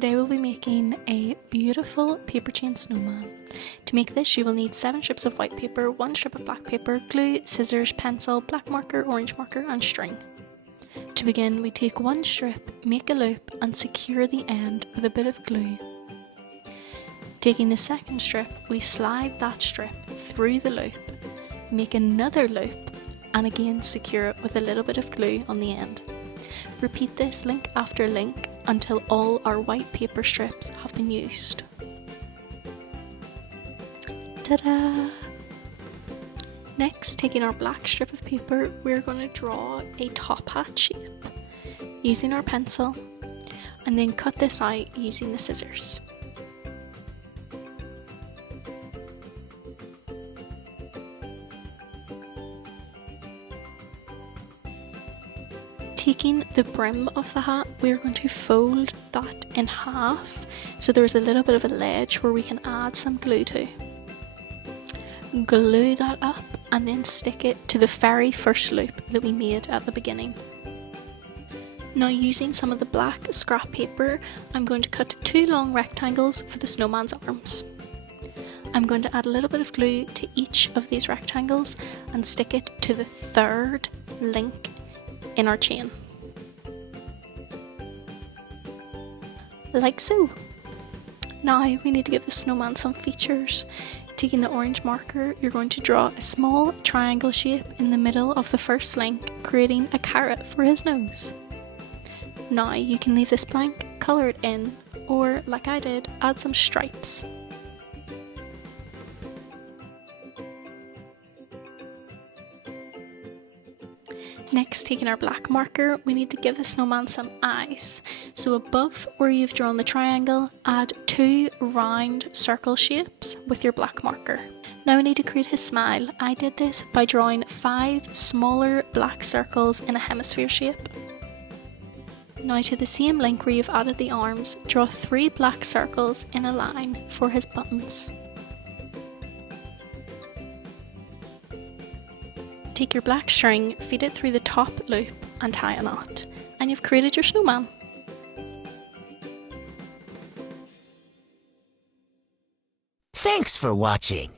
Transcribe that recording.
Today we'll be making a beautiful paper chain snowman. To make this you will need 7 strips of white paper, 1 strip of black paper, glue, scissors, pencil, black marker, orange marker and string. To begin we take 1 strip, make a loop and secure the end with a bit of glue. Taking the second strip we slide that strip through the loop, make another loop and again secure it with a little bit of glue on the end. Repeat this link after link until all our white paper strips have been used. Ta-da! Next, taking our black strip of paper, we're going to draw a top hat shape using our pencil and then cut this out using the scissors. Taking the brim of the hat, we're going to fold that in half so there's a little bit of a ledge where we can add some glue to. Glue that up and then stick it to the very first loop that we made at the beginning. Now using some of the black scrap paper, I'm going to cut 2 long rectangles for the snowman's arms. I'm going to add a little bit of glue to each of these rectangles and stick it to the 3rd link in our chain. Like so. Now we need to give the snowman some features. Taking the orange marker, you're going to draw a small triangle shape in the middle of the first link, creating a carrot for his nose. Now you can leave this blank, colour it in, or like I did, add some stripes. Next, taking our black marker, we need to give the snowman some eyes. So above where you've drawn the triangle, add 2 round circle shapes with your black marker. Now we need to create his smile. I did this by drawing 5 smaller black circles in a hemisphere shape. Now to the same link where you've added the arms, draw 3 black circles in a line for his buttons. Take your black string, feed it through the top loop and tie a knot, and you've created your snowman. Thanks for watching.